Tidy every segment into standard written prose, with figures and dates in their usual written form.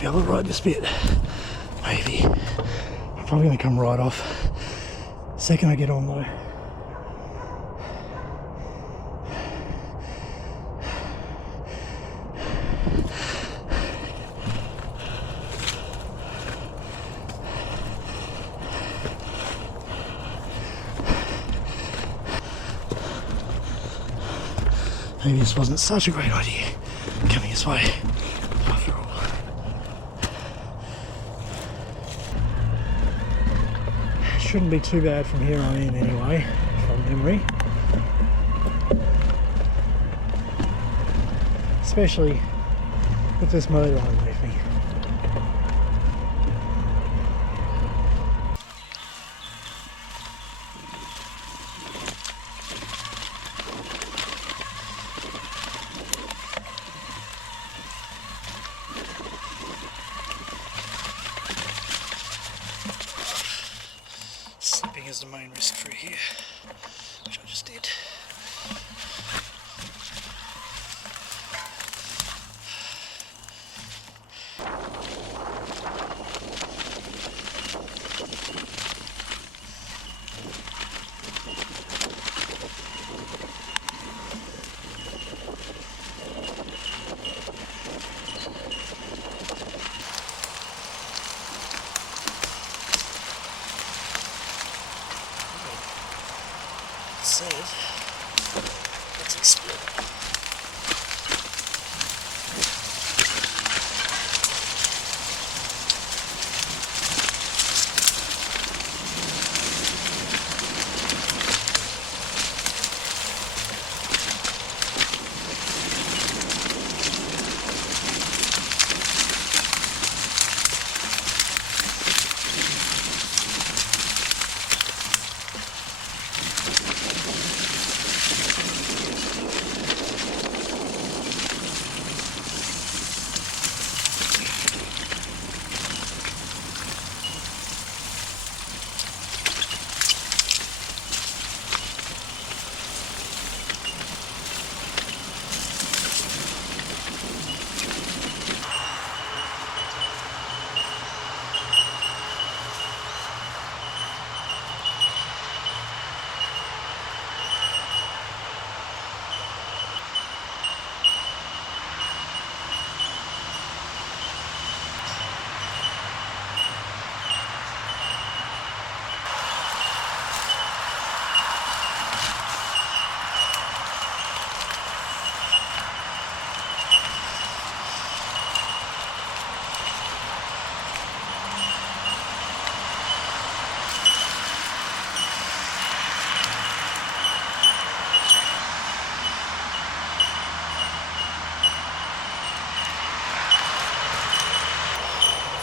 be able to ride this bit. Maybe. I'm probably going to come right off. Second I get on though. Maybe this wasn't such a great idea coming this way after all. Shouldn't be too bad from here on in anyway, from memory. Especially with this motorway with me. Slipping is the main risk through here, which I just did. Let's explore.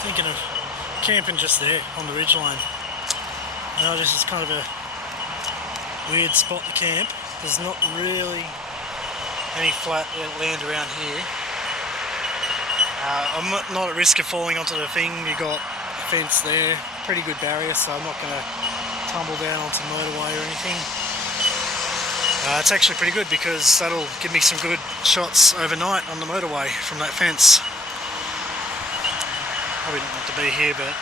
Thinking of camping just there on the ridgeline. Now this is kind of a weird spot to camp. There's not really any flat land around here. I'm not at risk of falling onto the thing. You got a fence there, pretty good barrier, so I'm not going to tumble down onto the motorway or anything. It's actually pretty good because that'll give me some good shots overnight on the motorway from that fence. Probably don't want to be here, but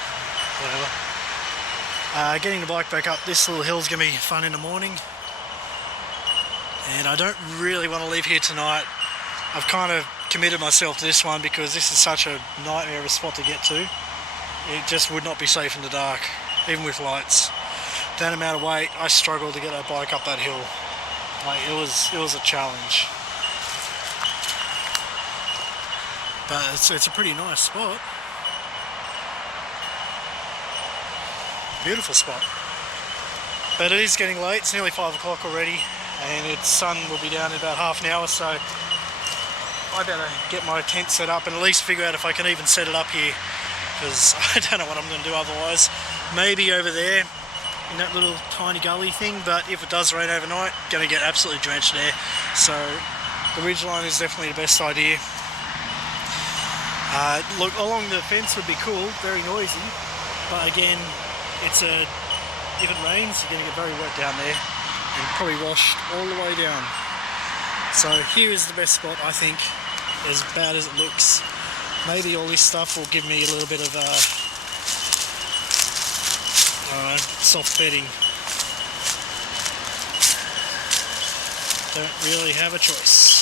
whatever. Getting the bike back up this little hill's going to be fun in the morning. And I don't really want to leave here tonight. I've kind of committed myself to this one because this is such a nightmare of a spot to get to. It just would not be safe in the dark, even with lights. That amount of weight, I struggled to get that bike up that hill. Like, it was a challenge. But it's a pretty nice spot. Beautiful spot. But it is getting late, it's nearly 5 o'clock already, and its sun will be down in about half an hour, so I better get my tent set up and at least figure out if I can even set it up here, because I don't know what I'm going to do otherwise. Maybe over there in that little tiny gully thing, but if it does rain overnight, going to get absolutely drenched there. So the ridgeline is definitely the best idea. Look, along the fence would be cool, very noisy, but again, if it rains, you're going to get very wet down there and probably washed all the way down. So here is the best spot, I think, as bad as it looks. maybe all this stuff will give me a little bit of I don't know, soft bedding. Don't really have a choice.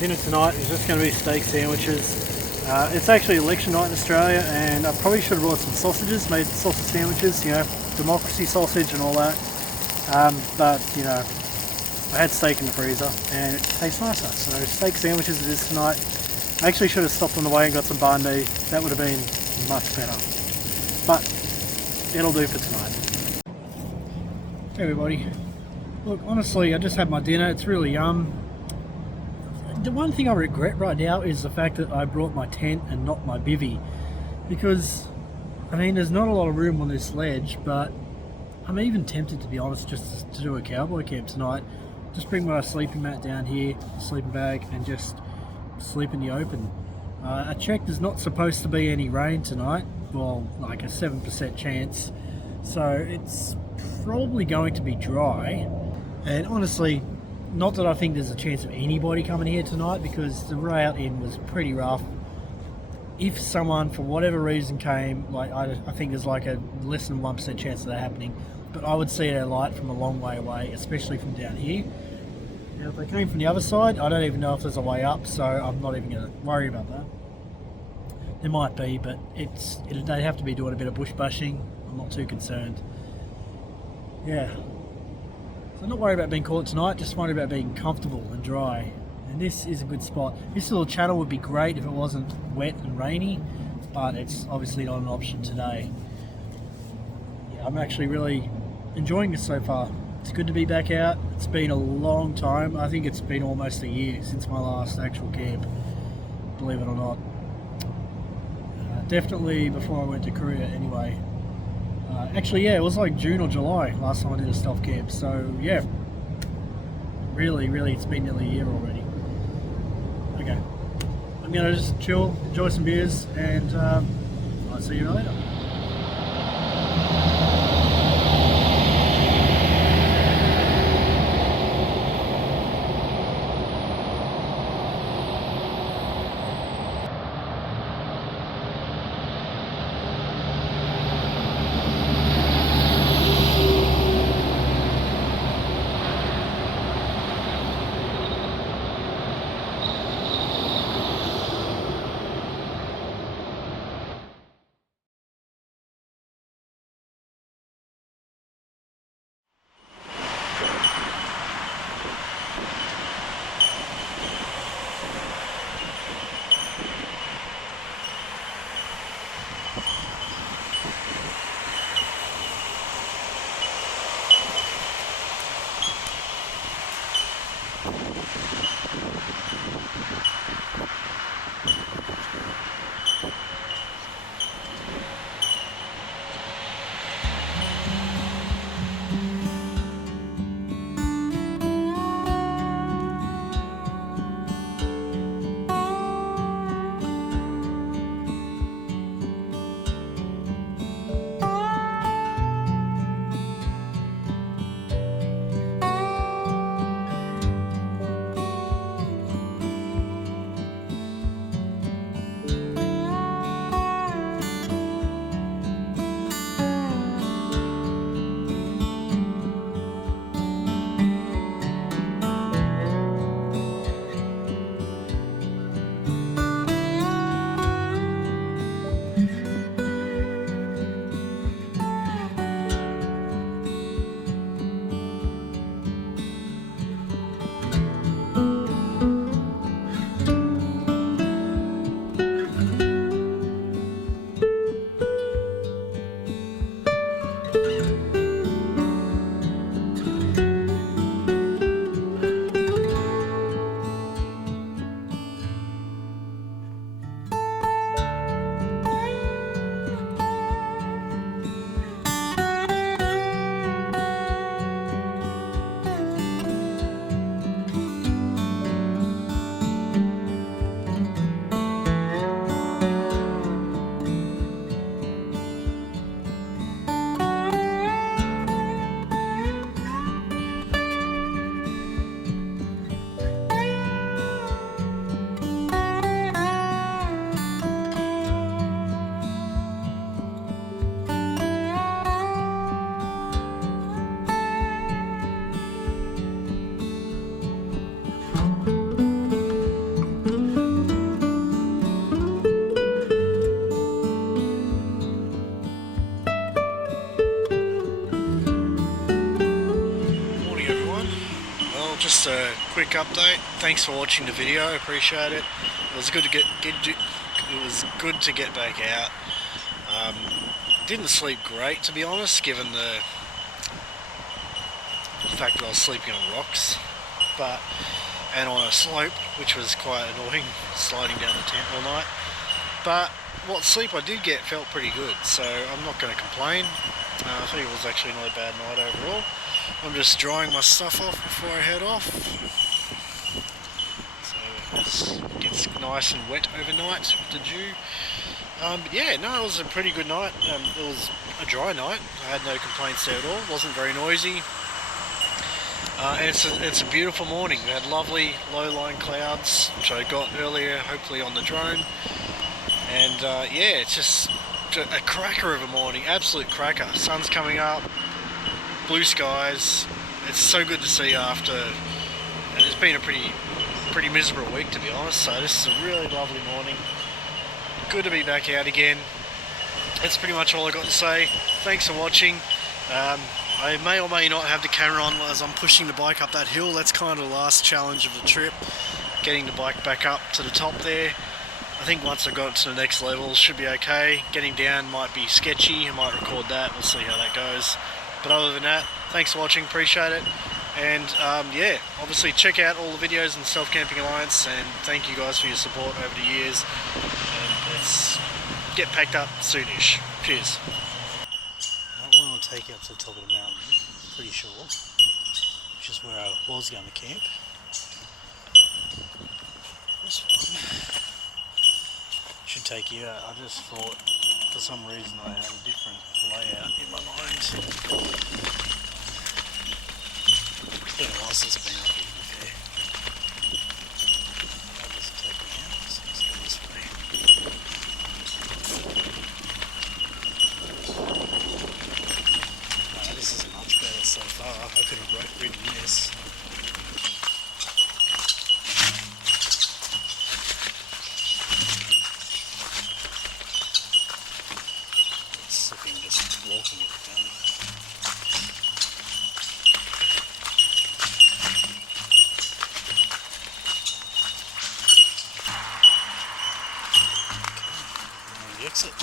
Dinner tonight is just going to be steak sandwiches. It's actually election night in Australia, and I probably should have brought some sausages, made sausage sandwiches, you know, democracy sausage and all that. But, you know, I had steak in the freezer and it tastes nicer. So steak sandwiches it is tonight. I actually should have stopped on the way and got some banh mi. That would have been much better. But it'll do for tonight. Hey everybody. Look, honestly, I just had my dinner. It's really yum. The one thing I regret right now is the fact that I brought my tent and not my bivy, because I mean there's not a lot of room on this ledge, but I'm even tempted, to be honest, just to do a cowboy camp tonight. Just bring my sleeping mat down here, sleeping bag, and just sleep in the open. I checked, there's not supposed to be any rain tonight, well, like a 7% chance, so it's probably going to be dry. And honestly, not that I think there's a chance of anybody coming here tonight, because the route in was pretty rough. If someone, for whatever reason, came, like I think there's like a less than 1% chance of that happening, but I would see their light from a long way away, especially from down here. Now, if they came from the other side, I don't even know if there's a way up, so I'm not even going to worry about that. There might be, but they'd have to be doing a bit of bush bashing. I'm not too concerned. Yeah. So I'm not worried about being caught tonight, just worried about being comfortable and dry. and this is a good spot. This little channel would be great if it wasn't wet and rainy, but it's obviously not an option today. Yeah, I'm actually really enjoying this so far. It's good to be back out. It's been a long time. I think it's been almost a year since my last actual camp, believe it or not. Definitely before I went to Korea anyway. Actually, yeah, it was like June or July last time I did a stealth camp. So yeah, really, it's been nearly a year already. Okay, I'm gonna just chill, enjoy some beers, and I'll see you later. Just a quick update. Thanks for watching the video. I appreciate it. It was good to get back out. Didn't sleep great, to be honest, given the fact that I was sleeping on rocks, and on a slope, which was quite annoying, sliding down the tent all night. But what sleep I did get felt pretty good, so I'm not going to complain. I think it was actually not a bad night overall. I'm just drying my stuff off before I head off, so it gets nice and wet overnight with the dew. But yeah, no, it was a pretty good night. It was a dry night. I had no complaints there at all. It wasn't very noisy. And it's a beautiful morning. We had lovely low-lying clouds, which I got earlier, hopefully on the drone. And yeah, it's just a cracker of a morning, absolute cracker. Sun's coming up, blue skies. It's so good to see after, and it's been a pretty miserable week, to be honest. So this is a really lovely morning. Good to be back out again. That's pretty much all I got to say. Thanks for watching. I may or may not have the camera on as I'm pushing the bike up that hill. That's kind of the last challenge of the trip. getting the bike back up to the top there. I think once I got it to the next level, should be okay. Getting down might be sketchy, I might record that, we'll see how that goes. But other than that, thanks for watching, appreciate it. And yeah, obviously check out all the videos in the Stealthcamping Alliance, and thank you guys for your support over the years. And let's get packed up soonish. Cheers. I don't want to take you up to the top of the mountain, pretty sure, which is where I was going to camp. This one should take you out. I just thought for some reason I had a different layout in my mind. Don't know why it's been up here, to be fair. That doesn't take me out, so let's go this way. No, this is much better so far. I could have ridden this. Just walking it down. Okay, the exit.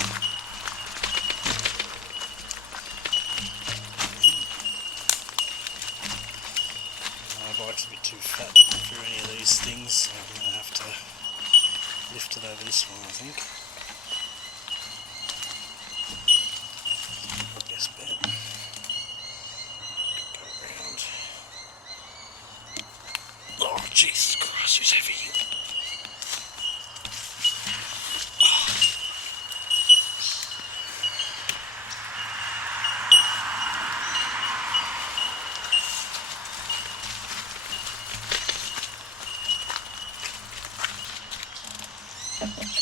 My bike's a bit too fat for any of these things, so I'm going to have to lift it over this one, I think. Oh, Jesus Christ, he's heavy. Oh.